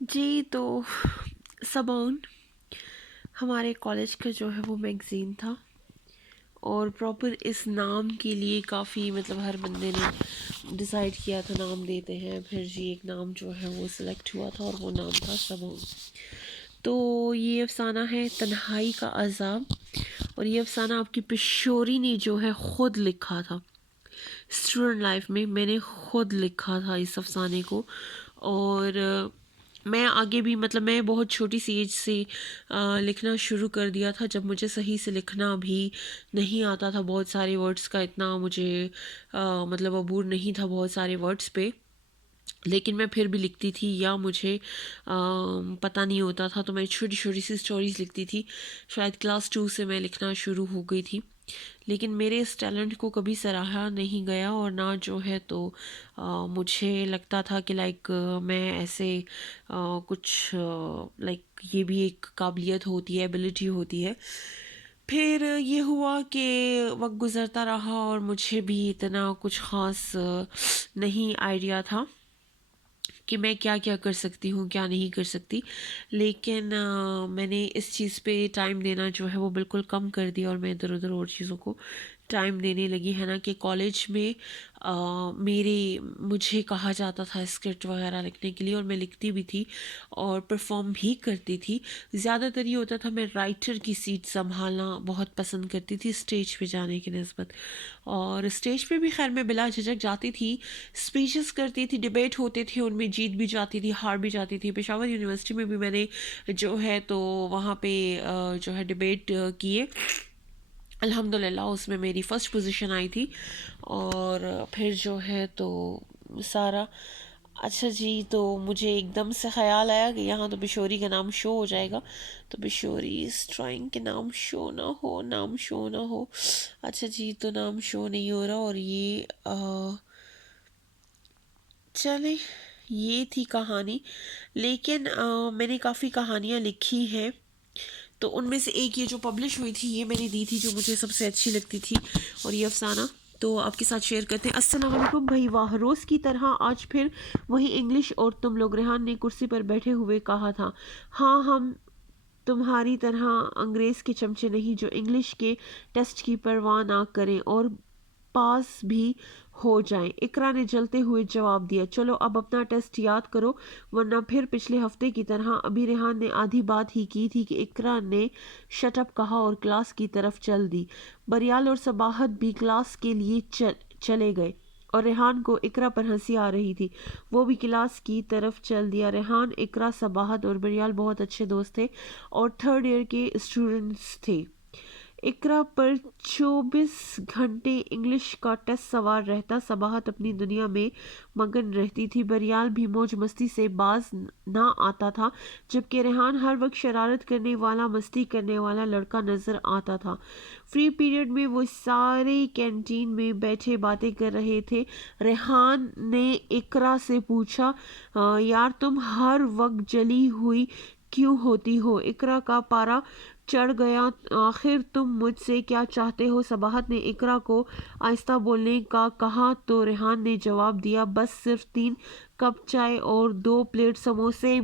جی تو سباؤن ہمارے کالج کا جو ہے وہ میگزین تھا، اور پراپر اس نام کے لیے کافی مطلب ہر بندے نے ڈیسائیڈ کیا تھا نام دیتے ہیں، پھر جی ایک نام جو ہے وہ سلیکٹ ہوا تھا اور وہ نام تھا سباؤن۔ تو یہ افسانہ ہے تنہائی کا عذاب، اور یہ افسانہ آپ کی پشوری نے جو ہے خود لکھا تھا۔ اسٹوڈنٹ لائف میں نے خود لکھا تھا اس افسانے کو، اور میں آگے بھی مطلب میں بہت چھوٹی سی ایج سے لکھنا شروع کر دیا تھا، جب مجھے صحیح سے لکھنا بھی نہیں آتا تھا، بہت سارے ورڈز کا اتنا مجھے مطلب عبور نہیں تھا بہت سارے ورڈز پہ، لیکن میں پھر بھی لکھتی تھی، یا مجھے پتہ نہیں ہوتا تھا تو میں چھوٹی چھوٹی سی سٹوریز لکھتی تھی۔ شاید کلاس 2 سے میں لکھنا شروع ہو گئی تھی، لیکن میرے اس ٹیلنٹ کو کبھی سراہا نہیں گیا، اور نہ جو ہے تو مجھے لگتا تھا کہ لائک میں ایسے کچھ لائک یہ بھی ایک قابلیت ہوتی ہے، ایبلٹی ہوتی ہے۔ پھر یہ ہوا کہ وقت گزرتا رہا اور مجھے بھی اتنا کچھ خاص نہیں آئیڈیا تھا کہ میں کیا کیا کر سکتی ہوں کیا نہیں کر سکتی، لیکن میں نے اس چیز پہ ٹائم دینا جو ہے وہ بالکل کم کر دیا، اور میں ادھر ادھر اور چیزوں کو ٹائم دینے لگی ہے نا کہ کالج میں مجھے کہا جاتا تھا اسکرپٹ وغیرہ لکھنے کے لیے، اور میں لکھتی بھی تھی اور پرفارم بھی کرتی تھی۔ زیادہ تر یہ ہوتا تھا میں رائٹر کی سیٹ سنبھالنا بہت پسند کرتی تھی اسٹیج پہ جانے کی نسبت، اور اسٹیج پہ بھی خیر میں بلا جھجک جاتی تھی، اسپیچز کرتی تھی، ڈبیٹ ہوتے تھے، ان میں جیت بھی جاتی تھی ہار بھی جاتی تھی۔ پشاور یونیورسٹی میں بھی میں نے جو ہے تو وہاں پہ جو ہے ڈبیٹ کیے، الحمدللہ اس میں میری فرسٹ پوزیشن آئی تھی، اور پھر جو ہے تو سارا اچھا جی، تو مجھے ایک دم سے خیال آیا کہ یہاں تو بشوری کا نام شو ہو جائے گا، تو بشوری از ٹرائنگ کہ نام شو نہ ہو، نام شو نہ ہو۔ اچھا جی، تو نام شو نہیں ہو رہا، اور یہ چلے یہ تھی کہانی، لیکن میں نے کافی کہانیاں لکھی ہیں، تو ان میں سے ایک یہ جو پبلش ہوئی تھی یہ میں نے دی تھی، جو مجھے سب سے اچھی لگتی تھی، اور یہ افسانہ تو آپ کے ساتھ شیئر کرتے ہیں۔ السلام علیکم بھائی، واہ روز کی طرح آج پھر وہی انگلش، اور تم لوگ، ریحان نے کرسی پر بیٹھے ہوئے کہا تھا۔ ہاں، ہم تمہاری طرح انگریز کے چمچے نہیں جو انگلش کے ٹیسٹ کی پرواہ نہ کریں اور پاس بھی ہو جائیں، اقرا نے جلتے ہوئے جواب دیا۔ چلو اب اپنا ٹیسٹ یاد کرو، ورنہ پھر پچھلے ہفتے کی طرح۔ ابھی ریحان نے آدھی بات ہی کی تھی کہ اقرا نے شٹ اپ کہا اور کلاس کی طرف چل دی۔ بریال اور صباحت بھی کلاس کے لیے چلے گئے، اور ریحان کو اقرا پر ہنسی آ رہی تھی، وہ بھی کلاس کی طرف چل دیا۔ ریحان، اقرا، صباحت اور بریال بہت اچھے دوست تھے اور تھرڈ ایئر کے اسٹوڈنٹس تھے۔ اقرا پر 24 گھنٹے انگلش کا ٹیسٹ سوار رہتا، صباحت اپنی دنیا میں مگن رہتی تھی، بریال بھی موج مستی سے باز نہ آتا تھا، جبکہ ریحان ہر وقت شرارت کرنے والا، مستی کرنے والا لڑکا نظر آتا تھا۔ فری پیریڈ میں وہ سارے کینٹین میں بیٹھے باتیں کر رہے تھے۔ ریحان نے اقرا سے پوچھا، یار تم ہر وقت جلی ہوئی کیوں ہوتی ہو؟ اقرا کا پارا چڑھ گیا، آخر تم مجھ سے کیا چاہتے ہو؟ صباحت نے اقرا کو آہستہ بولنے کا کہا تو ریحان نے جواب دیا، بس صرف 3 کپ چائے اور 2 پلیٹ سموسے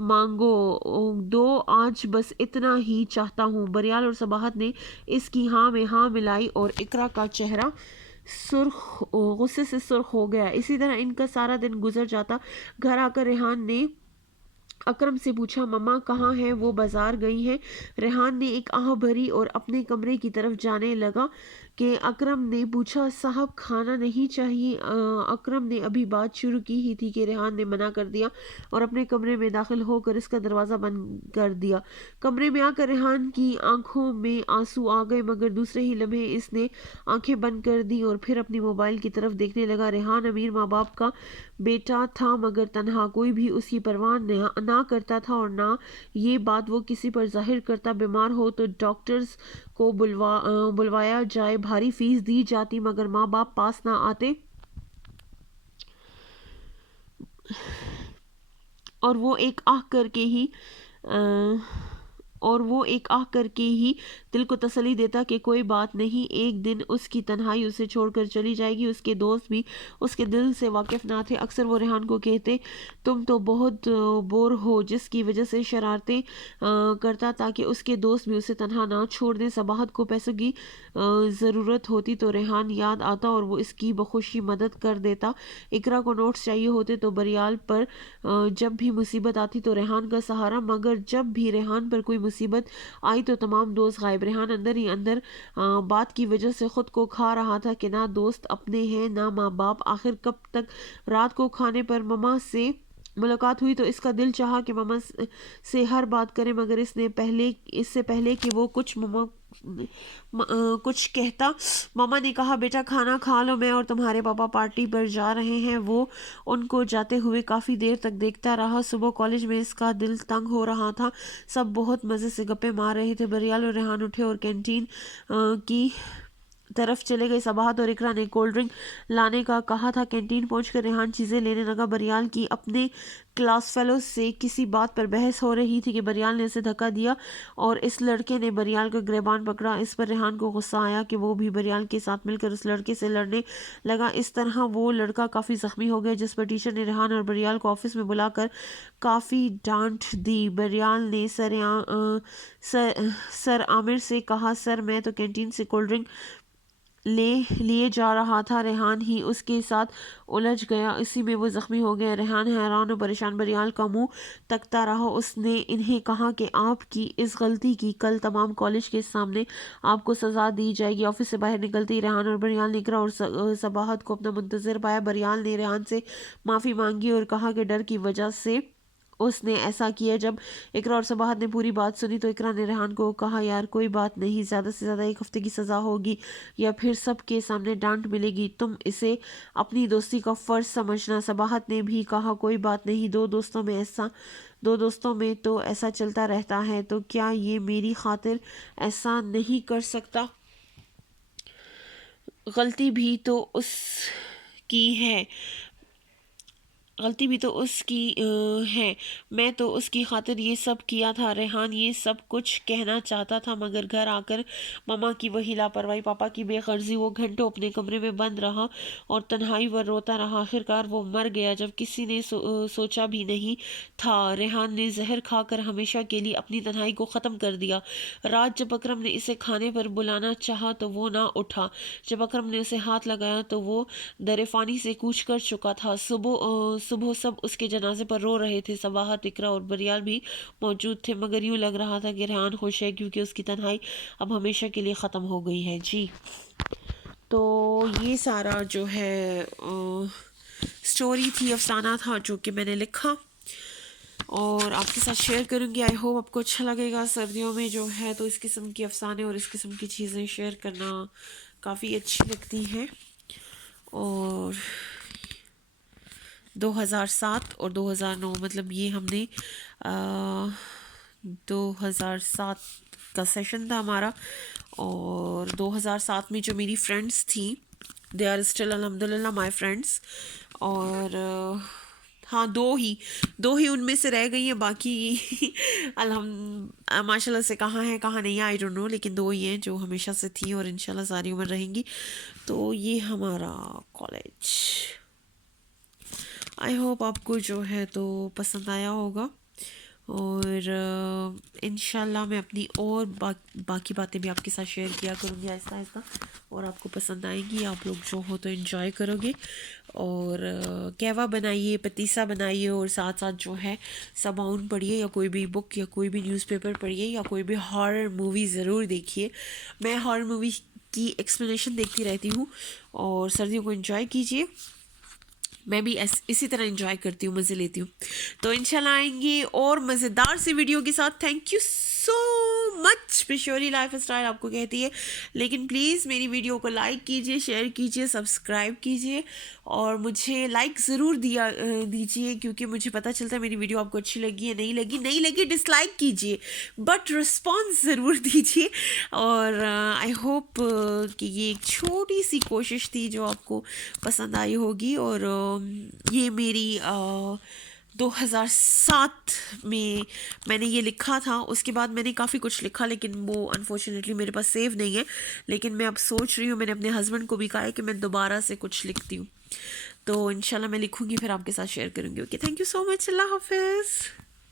مانگو دو آج، بس اتنا ہی چاہتا ہوں۔ بریال اور صباحت نے اس کی ہاں میں ہاں ملائی، اور اقرا کا چہرہ غصے سے سرخ ہو گیا۔ اسی طرح ان کا سارا دن گزر جاتا۔ گھر آ کر ریحان نے اکرم سے پوچھا، مما کہاں ہیں؟ وہ بازار گئی ہیں۔ ریحان نے ایک آہ بھری اور اپنے کمرے کی طرف جانے لگا کہ اکرم نے پوچھا، صاحب کھانا نہیں چاہیے؟ اکرم نے ابھی بات شروع کی ہی تھی کہ ریحان نے منع کر دیا اور اپنے کمرے میں داخل ہو کر اس کا دروازہ بند کر دیا۔ کمرے میں آ کر ریحان کی آنکھوں میں آنسو آ گئے، مگر دوسرے ہی لمحے اس نے آنکھیں بند کر دی اور پھر اپنی موبائل کی طرف دیکھنے لگا۔ ریحان امیر ماں باپ کا بیٹا تھا، مگر تنہا، کوئی بھی اس کی پرواہ نہ کرتا تھا اور نہ یہ بات وہ کسی پر ظاہر کرتا۔ بیمار ہو تو ڈاکٹرز کو بلوایا جائے، بھاری فیس دی جاتی، مگر ماں باپ پاس نہ آتے، اور وہ ایک آہ کر کے ہی اور وہ ایک آہ کر کے ہی دل کو تسلی دیتا کہ کوئی بات نہیں، ایک دن اس کی تنہائی اسے چھوڑ کر چلی جائے گی۔ اس کے دوست بھی اس کے دل سے واقف نہ تھے۔ اکثر وہ ریحان کو کہتے تم تو بہت بور ہو، جس کی وجہ سے شرارتیں کرتا تاکہ اس کے دوست بھی اسے تنہا نہ چھوڑ دیں۔ صباحت کو پیسوں کی ضرورت ہوتی تو ریحان یاد آتا اور وہ اس کی بخوشی مدد کر دیتا۔ اقرا کو نوٹس چاہیے ہوتے تو بریال پر جب بھی مصیبت آتی تو ریحان کا سہارا، مگر جب بھی ریحان پر کوئی مصیبت آئی تو تمام دوست غائب۔ ریحان اندر ہی اندر بات کی وجہ سے خود کو کھا رہا تھا کہ نہ دوست اپنے ہیں نہ ماں باپ، آخر کب تک۔ رات کو کھانے پر ماما سے ملاقات ہوئی تو اس کا دل چاہا کہ ماما سے ہر بات کرے، مگر اس سے پہلے کہ وہ کچھ کہتا ماما نے کہا بیٹا کھانا کھا لو، میں اور تمہارے پاپا پارٹی پر جا رہے ہیں۔ وہ ان کو جاتے ہوئے کافی دیر تک دیکھتا رہا۔ صبح کالج میں اس کا دل تنگ ہو رہا تھا، سب بہت مزے سے گپے مار رہے تھے۔ بریال اور ریحان اٹھے اور کینٹین کی طرف چلے گئے۔ صباحت اور اقرا نے کولڈ ڈرنک لانے کا کہا تھا۔ کینٹین پہنچ کر ریحان چیزیں لینے لگا۔ بریال کی اپنے کلاس فیلو سے کسی بات پر بحث ہو رہی تھی کہ بریال نے اسے دھکا دیا اور اس لڑکے نے بریال کا گریبان پکڑا۔ اس پر ریحان کو غصہ آیا کہ وہ بھی بریال کے ساتھ مل کر اس لڑکے سے لڑنے لگا۔ اس طرح وہ لڑکا کافی زخمی ہو گیا، جس پر ٹیچر نے ریحان اور بریال کو آفس میں بلا کر کافی ڈانٹ دی۔ بریال نے سر عامر سے کہا سر میں تو کینٹین سے کولڈ ڈرنک لیے جا رہا تھا، ریحان ہی اس کے ساتھ الجھ گیا، اسی میں وہ زخمی ہو گیا۔ ریحان حیران و پریشان بریال کا منہ تکتا رہا۔ اس نے انہیں کہا کہ آپ کی اس غلطی کی کل تمام کالج کے سامنے آپ کو سزا دی جائے گی۔ آفس سے باہر نکلتے ہی ریحان اور بریال نے اقرا اور صباحت کو اپنا منتظر پایا۔ بریال نے ریحان سے معافی مانگی اور کہا کہ ڈر کی وجہ سے اس نے ایسا کیا۔ جب اقرا اور صباحت نے پوری بات سنی تو اقرا نے ریحان کو کہا یار کوئی بات نہیں، زیادہ سے زیادہ 1 ہفتے کی سزا ہوگی یا پھر سب کے سامنے ڈانٹ ملے گی، تم اسے اپنی دوستی کا فرض سمجھنا۔ صباحت نے بھی کہا کوئی بات نہیں، دو دوستوں میں تو ایسا چلتا رہتا ہے، تو کیا یہ میری خاطر ایسا نہیں کر سکتا؟ غلطی بھی تو اس کی ہے، میں تو اس کی خاطر یہ سب کیا تھا۔ ریحان یہ سب کچھ کہنا چاہتا تھا مگر گھر آ کر ماما کی وہی لاپرواہی، پاپا کی بے غرضی، وہ گھنٹوں اپنے کمرے میں بند رہا اور تنہائی پر روتا رہا۔ آخرکار وہ مر گیا جب کسی نے سوچا بھی نہیں تھا۔ ریحان نے زہر کھا کر ہمیشہ کے لیے اپنی تنہائی کو ختم کر دیا۔ رات جب اکرم نے اسے کھانے پر بلانا چاہا تو وہ نہ اٹھا، جب اکرم نے اسے ہاتھ لگایا تو وہ در فانی سے کوچ کر چکا تھا۔ صبح سب اس کے جنازے پر رو رہے تھے، صباحت، اقرا اور بریال بھی موجود تھے، مگر یوں لگ رہا تھا کہ ریحان خوش ہے کیونکہ اس کی تنہائی اب ہمیشہ کے لیے ختم ہو گئی ہے۔ جی تو یہ سارا جو ہے سٹوری تھی، افسانہ تھا جو کہ میں نے لکھا اور آپ کے ساتھ شیئر کروں گی۔ آئی ہوپ آپ کو اچھا لگے گا۔ سردیوں میں جو ہے تو اس قسم کی افسانے اور اس قسم کی چیزیں شیئر کرنا کافی اچھی لگتی ہیں۔ اور 2007 اور 2009 مطلب یہ ہم نے 2007 کا سیشن تھا ہمارا، اور 2007 میں جو میری فرینڈس تھیں دے آر اسٹل الحمدللہ مائی فرینڈس، اور ہاں دو ہی ان میں سے رہ گئی ہیں، باقی ماشاء اللہ سے کہاں ہیں کہاں نہیں آئی ڈونٹ نو، لیکن 2 ہی ہیں جو ہمیشہ سے تھیں اور انشاءاللہ ساری عمر رہیں گی۔ تو یہ ہمارا کالج، آئی ہوپ آپ کو جو ہے تو پسند آیا ہوگا، اور انشاءاللہ میں اپنی اور باقی باتیں بھی آپ کے ساتھ شیئر کیا کروں گی آہستہ آہستہ، اور آپ کو پسند آئیں گی، آپ لوگ جو ہو تو انجوائے کرو گے۔ اور کہوا بنائیے، پتیسا بنائیے، اور ساتھ ساتھ جو ہے سباؤن پڑھیے، یا کوئی بھی بک یا کوئی بھی نیوز پیپر پڑھیے، یا کوئی بھی ہارر مووی ضرور دیکھیے۔ میں ہارر مووی کی ایکسپلینیشن دیکھتی رہتی ہوں، اور سردیوں کو انجوائے کیجیے، میں بھی اسی طرح انجوائے کرتی ہوں، مزے لیتی ہوں۔ تو انشاءاللہ آئیں گے اور مزیدار سی ویڈیو کے ساتھ۔ Thank you so much. Pashori lifestyle آپ کو کہتی ہے، لیکن پلیز میری ویڈیو کو لائک کیجیے، شیئر کیجیے، سبسکرائب کیجیے، اور مجھے لائک ضرور دیجیے، کیونکہ مجھے پتہ چلتا ہے میری ویڈیو آپ کو اچھی لگی ہے، نہیں لگی ڈس لائک کیجیے، بٹ رسپانس ضرور دیجیے۔ اور آئی ہوپ کہ یہ ایک چھوٹی سی کوشش تھی جو آپ کو پسند آئی ہوگی، اور یہ میری 2007 میں میں نے یہ لکھا تھا. اس کے بعد میں نے کافی کچھ لکھا لیکن وہ انفارچونیٹلی میرے پاس سیو نہیں ہے. لیکن میں اب سوچ رہی ہوں, میں نے اپنے ہسبینڈ کو بھی کہا ہے کہ میں دوبارہ سے کچھ لکھتی ہوں, تو انشاءاللہ میں لکھوں گی, پھر آپ کے ساتھ شیئر کروں گی. اوکے, تھینک یو سو مچ. اللہ حافظ.